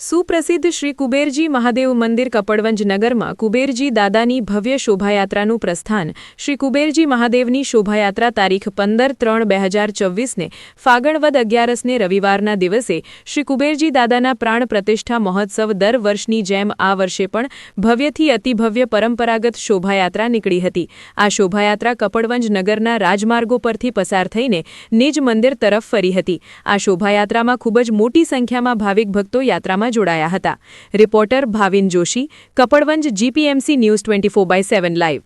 સુપ્રસિદ્ધ શ્રી કુબેરજી મહાદેવ મંદિર કપડવંજ નગરમાં કુબેરજી દાદાની ભવ્ય શોભાયાત્રાનું પ્રસ્થાન શ્રી કુબેરજી મહાદેવની શોભાયાત્રા તારીખ 15-3-2024ને ફાગણ વદ 11ને રવિવારના દિવસે શ્રી કુબેરજી દાદાના પ્રાણ પ્રતિષ્ઠા મહોત્સવ દર વર્ષની જેમ આ વર્ષે પણ ભવ્યથી અતિભવ્ય પરંપરાગત શોભાયાત્રા નીકળી હતી। આ શોભાયાત્રા કપડવંજ નગરના રાજમાર્ગો પરથી પસાર થઈને નિજ મંદિર તરફ ફરી હતી। આ શોભાયાત્રામાં ખૂબ જ મોટી સંખ્યામાં ભાવિક ભક્તો યાત્રામાં જોડાયા હતા। Reporter Bhavin Joshi, Kapadvanj, GPMC news 24/7 live.